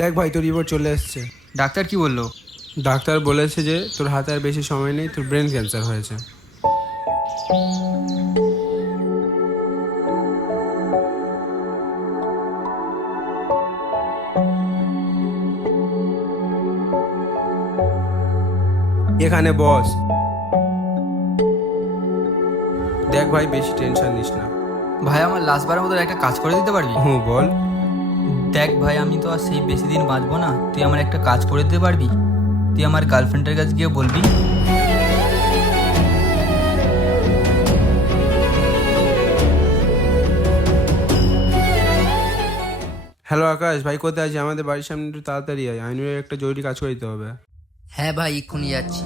দেখ ভাই, তোর রিপোর্ট চলে এসছে। ডাক্তার কি বললো? ডাক্তার বলেছে যে তোর হাতে আর বেশি সময় নেই, তোর ব্রেন ক্যান্সার হয়েছে। এখানে বস। দেখ ভাই, বেশি টেনশন নিস না। ভাই আমার লাস্টবারের মতো একটা কাজ করে দিতে পারবি? হুম, বল। দেখ ভাই, আমি তো আর সেই বেশি দিন বাঁচবো না, তুই আমার একটা কাজ করে দিতে পারবি? তুই আমার গার্লফ্রেন্ডের কাছে গিয়ে বলবি হ্যালো আকাশ ভাই, কোথায় আছিস? আমাদের বাড়ির সামনে একটু তাড়াতাড়ি আয়, আইনুরের একটা জরুরি কাজ করে দিতে হবে। হ্যাঁ ভাই, এক্ষুনি যাচ্ছি।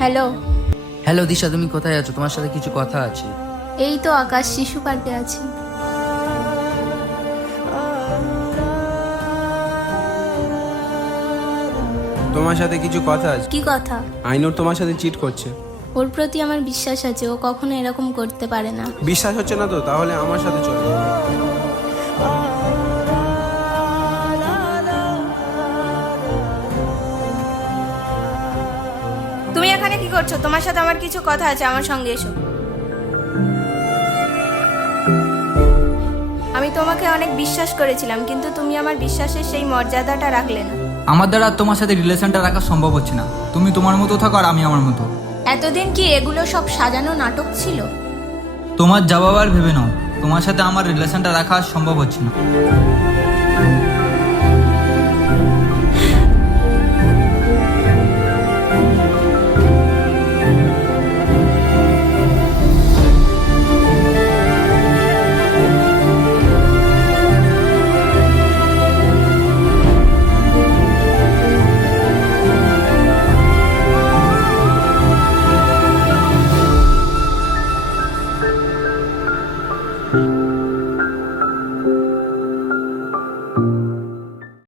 হ্যালো। হ্যালো দিশা, তুমি কোথায় আছো? তোমার সাথে কিছু কথা আছে। এই তো আকাশ, শিশু পার্কে আছি। তোমার সাথে কিছু কথা আছে। কি কথা? আইনুর তোমার সাথে চিট করছে। ওর প্রতি আমার বিশ্বাস আছে, ও কখনো এরকম করতে পারে না। বিশ্বাস হচ্ছে না তো? তাহলে আমার সাথে চলো। তুমি এখানে কি করছো? তোমার সাথে আমার কিছু কথা আছে, আমার সঙ্গে এসো। আমি তোমাকে অনেক বিশ্বাস করেছিলাম, কিন্তু তুমি আমার বিশ্বাসের সেই মর্যাদাটা রাখলে না। আমার দ্বারা আর তোমার সাথে রিলেশনটা রাখা সম্ভব হচ্ছে না। তুমি তোমার মতো থাকো আর আমি আমার মতো। এতদিন কি এগুলো সব সাজানো নাটক ছিল? তোমার জবাব আর ভেবে নাও, তোমার সাথে আমার রিলেশনটা রাখা আর সম্ভব হচ্ছে না।